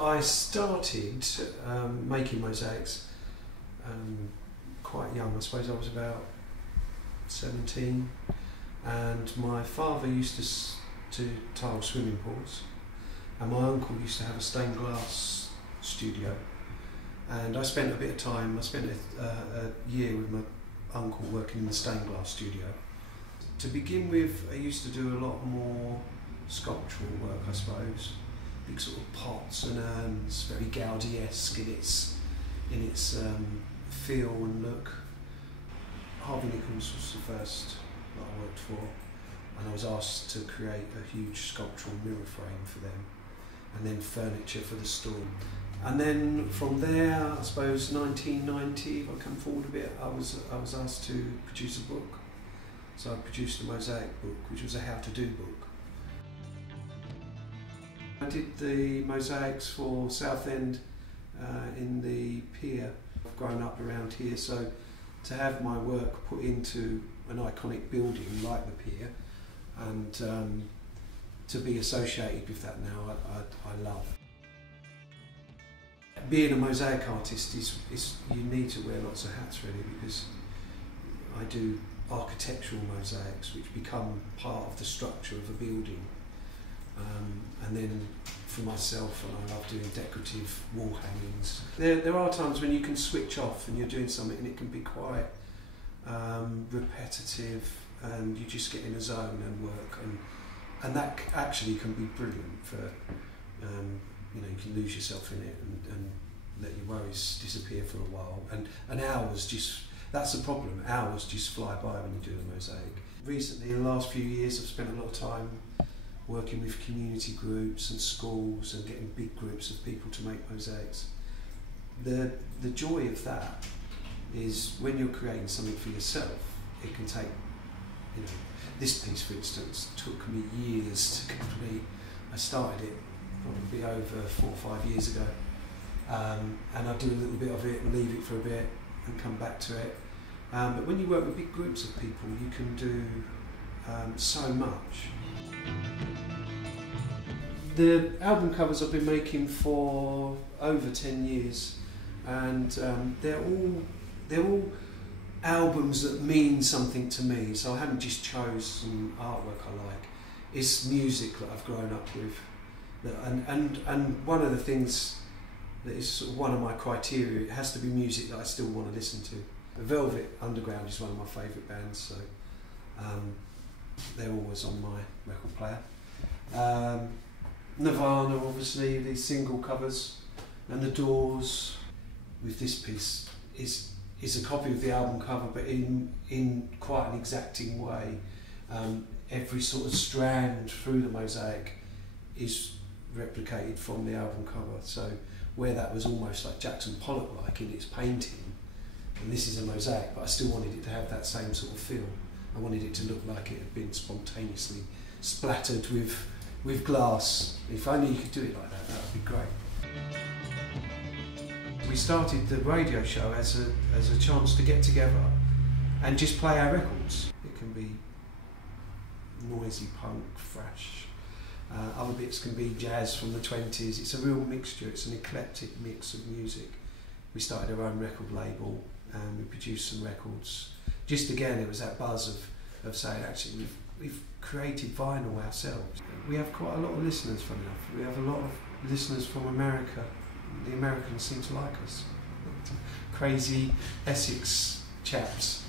I started making mosaics quite young. I suppose I was about 17, and my father used to tile swimming pools, and my uncle used to have a stained glass studio, and I spent a bit of time, I spent a year with my uncle working in the stained glass studio. To begin with, I used to do a lot more sculptural work, I suppose. Big sort of pots and urns, very Gaudi-esque in its feel and look. Harvey Nichols was the first that I worked for, and I was asked to create a huge sculptural mirror frame for them, and then furniture for the store. And then from there, I suppose 1990, if I come forward a bit, I was asked to produce a book. So I produced a Mosaic book, which was a how-to-do book. I did the mosaics for Southend in the pier. I've grown up around here, so to have my work put into an iconic building like the pier, and to be associated with that now, I love. Being a mosaic artist is you need to wear lots of hats really, because I do architectural mosaics which become part of the structure of a building, and then for myself, and I love doing decorative wall hangings. There are times when you can switch off and you're doing something and it can be quite repetitive, and you just get in a zone and work, and that actually can be brilliant for you know, you can lose yourself in it and let your worries disappear for a while, and hours just, that's the problem, hours just fly by when you do a mosaic. Recently, in the last few years, I've spent a lot of time working with community groups and schools and getting big groups of people to make mosaics. The joy of that is when you're creating something for yourself, it can take, you know, this piece for instance took me years to complete. I started it probably over 4 or 5 years ago, and I do a little bit of it and leave it for a bit and come back to it. But when you work with big groups of people, you can do so much. The album covers I've been making for over 10 years, and they're all albums that mean something to me. So I haven't just chose some artwork I like. It's music that I've grown up with. And one of the things that is sort of one of my criteria, it has to be music that I still want to listen to. The Velvet Underground is one of my favourite bands, so they're always on my record player. Nirvana, obviously, these single covers, and The Doors. With this piece is a copy of the album cover, but in quite an exacting way. Every sort of strand through the mosaic is replicated from the album cover. So where that was almost like Jackson Pollock-like in its painting, and this is a mosaic, but I still wanted it to have that same sort of feel. I wanted it to look like it had been spontaneously splattered with glass. If only you could do it like that, that would be great. We started the radio show as a chance to get together and just play our records. It can be noisy punk, thrash. Other bits can be jazz from the 20s. It's a real mixture, it's an eclectic mix of music. We started our own record label and we produced some records. Just again, it was that buzz of saying, actually, we've created vinyl ourselves. We have quite a lot of listeners, funny enough. We have a lot of listeners from America. The Americans seem to like us. Crazy Essex chaps.